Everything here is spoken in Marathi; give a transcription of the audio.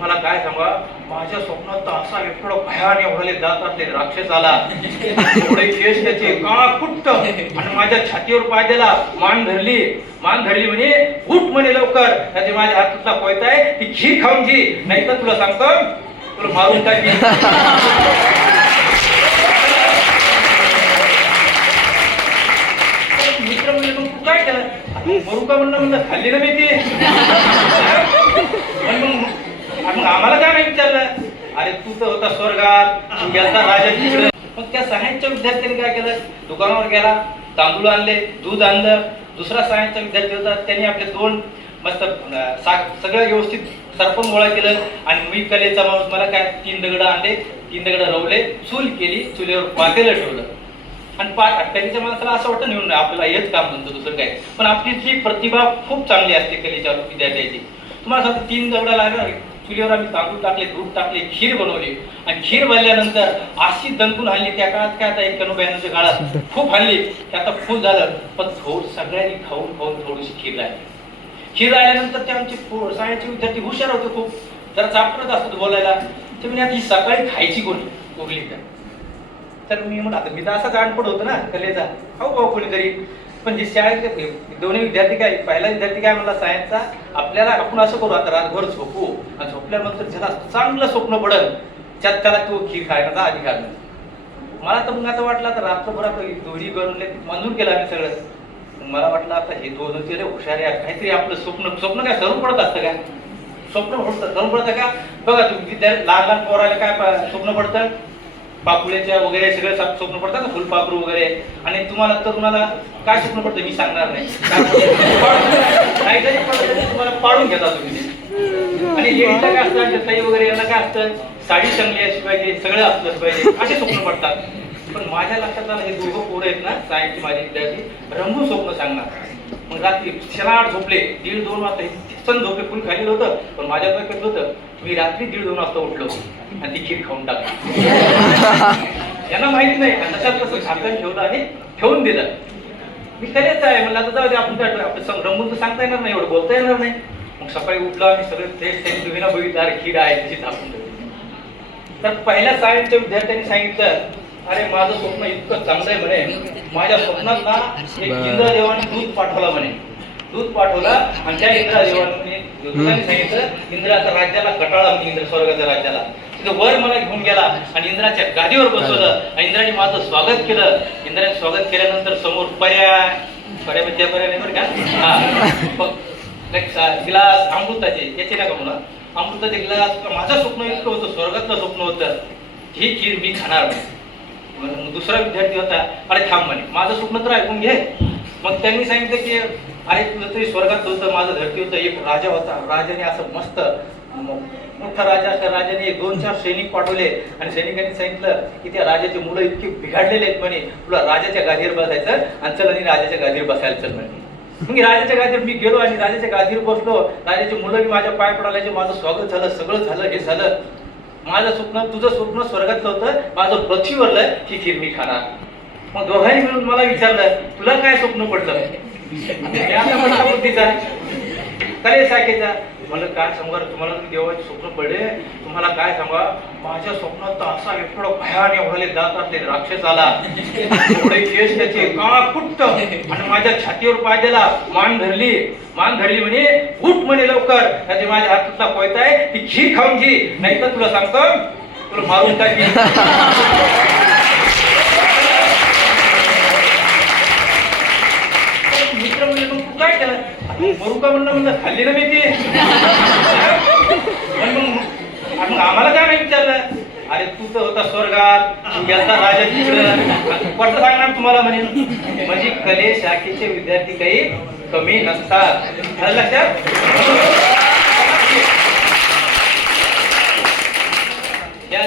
तुम्हाला काय सांगा? माझ्या स्वप्नात तर असा एकटो भयाने ओढले जात असले राक्षस आला एवढे केस त्याचे का कुट्ट आणि माझ्या छातीवर पाय दिला मान धरली. मान धरली म्हणे उठ म्हणे लवकर. त्याचे माझ्या हातातला कोयता आहे ती खीर खाऊन घे. नाही तर तुला सांगतो तुला मारून टाकी मित्र म्हणजे मग तू काय केलं? मरू का म्हणलं? म्हणलं खाल्ली ना मी ती. मग मग आम्हाला काय नाही विचारलं अरे तू तर होता स्वर्गात तू गेलता राजा तिकडे. मग त्या सायन्सच्या विद्यार्थ्यांनी काय केलं? दुकानावर गेला तांदूळ आणले दूध आणलं. दुसरा सायन्सचा विद्यार्थी होता त्यांनी आपले दोन मस्त सगळं व्यवस्थित सरपण गोळा केलं. आणि मी कलेचा माणूस मला काय तीन दगड आणले तीन दगड रवले चूल केली चुलीवर पातेलं ठेवलं. आणि पाच कलेच्या माणसाला असं वाटतं नेऊन आपल्याला हेच काम म्हणतो दुसरं काय? पण आपली जी प्रतिभा खूप चांगली असते कलेच्या विद्यार्थ्याची. तुम्हाला सांगतो तीन दगडा लागणार. चुलीवर आम्ही तांदूळ टाकले दूध टाकले खीर बनवली. आणि खीर बनल्यानंतर अशी दणकून हल्ली त्या काळात काय आता एक काळात खूप हल्ली ते आता फुल झालं पण थोड सगळ्यांनी खाऊन खाऊन थोडीशी खीर राहिली. खीर राहिल्यानंतर ते आमचे पो- शाळेचे विद्यार्थी हुशार होते खूप. जरा चापटत असतो बोलायला. तर मी आता ही सकाळी खायची कोणी? उरली तर तर मी म्हणत आता मी तर असा अनपड होतो ना कलेचा. हो भाऊ कोणीतरी. पण जे शाळेत दोन्ही विद्यार्थी काय पहिला विद्यार्थी काय म्हणला सायन्सचा आपल्याला आपण असं करू आता रातभर झोपू. आणि झोपल्यानंतर ज्याला चांगलं स्वप्न पडल त्यात त्याला तो खीर खायचा अधिकार नाही मला तर मग आता वाटलं आता रात्रभर आता दोन्ही बनवले मंजूर केलं आम्ही सगळं. मला वाटलं आता हे दोन ते रे हुशार आहे काहीतरी आपलं स्वप्न स्वप्न काय सरून पडत असतं का? स्वप्न पडतं सरून पडतं का? बघा तुम्ही विद्यार्थी लहान लहान पोराला काय स्वप्न पडतं? पापुळ्याच्या वगैरे सगळे सा- स्वप्न पडतात ना फुलपापरू वगैरे. आणि तुम्हाला तरुणाला काय स्वप्न पडतं मी सांगणार नाही. तुम्हाला पाडून घेता तुम्ही आणि लेडीजला काय असतं जताई वगैरे यांना काय असतं साडी चांगली असली पाहिजे सगळं असलंच पाहिजे असे स्वप्न पडतात. पण माझ्या लक्षात आलं हे दोघं पोरं आहेत ना सायन्सचे माझे विद्यार्थी रंगू स्वप्न सांगणार. मग रात्री शनाट झोपले दीड दोन वाजता सण झोपले फुल खाली होतं पण माझ्या कसं होतं मी रात्री दीड दोन वाजता उठलो आणि ती खीर खाऊन टाकली. यांना माहीत नाही आणि तशात कसं झाकण ठेवलं आणि ठेवून दिलं. मी कलेच आहे म्हणलं आता जाऊ दे आपण सं- रंगून तर सांगता येणार नाही एवढं बोलता येणार नाही. मग सकाळी उठलो आणि सगळं तेच ते तुम्ही ना बघितलं खीर आहे तशी झाकून ठेवली. तर पहिल्या सायन्सच्या विद्यार्थ्यांनी सांगितलं अरे माझं स्वप्न इतकं चांगलं आहे म्हणे. माझ्या स्वप्नात ना एक इंद्रदेवाने दूध पाठवला म्हणे. दूध पाठवला आणि त्या इंद्रदेवाने सांगितलं इंद्राच्या राज्याला कटाळा इंद्र स्वर्गाच्या राज्याला. तिथं वर मला घेऊन गेला आणि इंद्राच्या गादीवर बसवलं आणि इंद्राने माझं स्वागत केलं. इंद्राने स्वागत केल्यानंतर समोर पर्याय. पर्याय म्हणजे पर्याय नाही बरं का? हा. गिलास अमृताचे याचे नका म्हणा अमृताचे गिलास माझं स्वप्न इतकं होतं स्वर्गातलं स्वप्न होतं. ही खीर मी खाणार नाही. दुसरा विद्यार्थी होता. अरे थांब म्हणे. माझं स्वप्न तर ऐकून घे. मग त्यांनी सांगितलं की अरे तुझं तरी स्वर्गात होतं माझं धरती होतं एक राजा होता. राजाने असं मस्त मोठा राजा असल्या राजाने एक दोन चार सैनिक पाठवले. आणि सैनिकांनी सांगितलं की त्या राजाची मुलं इतकी बिघडलेले आहेत म्हणे. तुला राजाच्या गादीवर बसायचं आणि चल आणि राजाच्या गादीवर बसायला चल म्हणे. मग मी राजाच्या गादीवर मी गेलो आणि राजाच्या गादीवर बसलो. राजाची मुलं मी माझ्या पाय पडायचे माझं स्वागत झालं सगळं झालं हे झालं. माझं स्वप्न तुझं स्वप्न स्वर्गातलं होतं माझं पृथ्वीवरलं ही खीर मी खाणार. मग दोघांनी मिळून मला विचारलं तुला काय स्वप्न पडलं? बुद्धीचा. काय सायकेचा मला काय सांगा तुम्हाला देवाचे स्वप्न पडले? तुम्हाला काय सांगा माझ्या स्वप्नात तर असा एवढा भयाने ओढले दात असले राक्षस आला एवढे केस त्याचे का कुट्ट आणि माझ्या छातीवर पाय दिला. मान धरली. मान धरली म्हणे उठ म्हणे लवकर. त्याचे माझ्या हातातला कोयता आहे ती खीर खाऊन घे. नाही तर तुला सांगतो तुला मारून टाकी मित्र म्हणजे तू काय केलं? मरू का म्हणलं म्हणलं खाल्ली ना मी ती. पण मग आम्हाला काय नाही विचारलं? अरे तू तर होता स्वर्गात याचा राजा तिकडं. पटलं सांगणार तुम्हाला म्हणे. म्हणजे कले शाखेचे विद्यार्थी काही कमी नसतात. लक्षात? या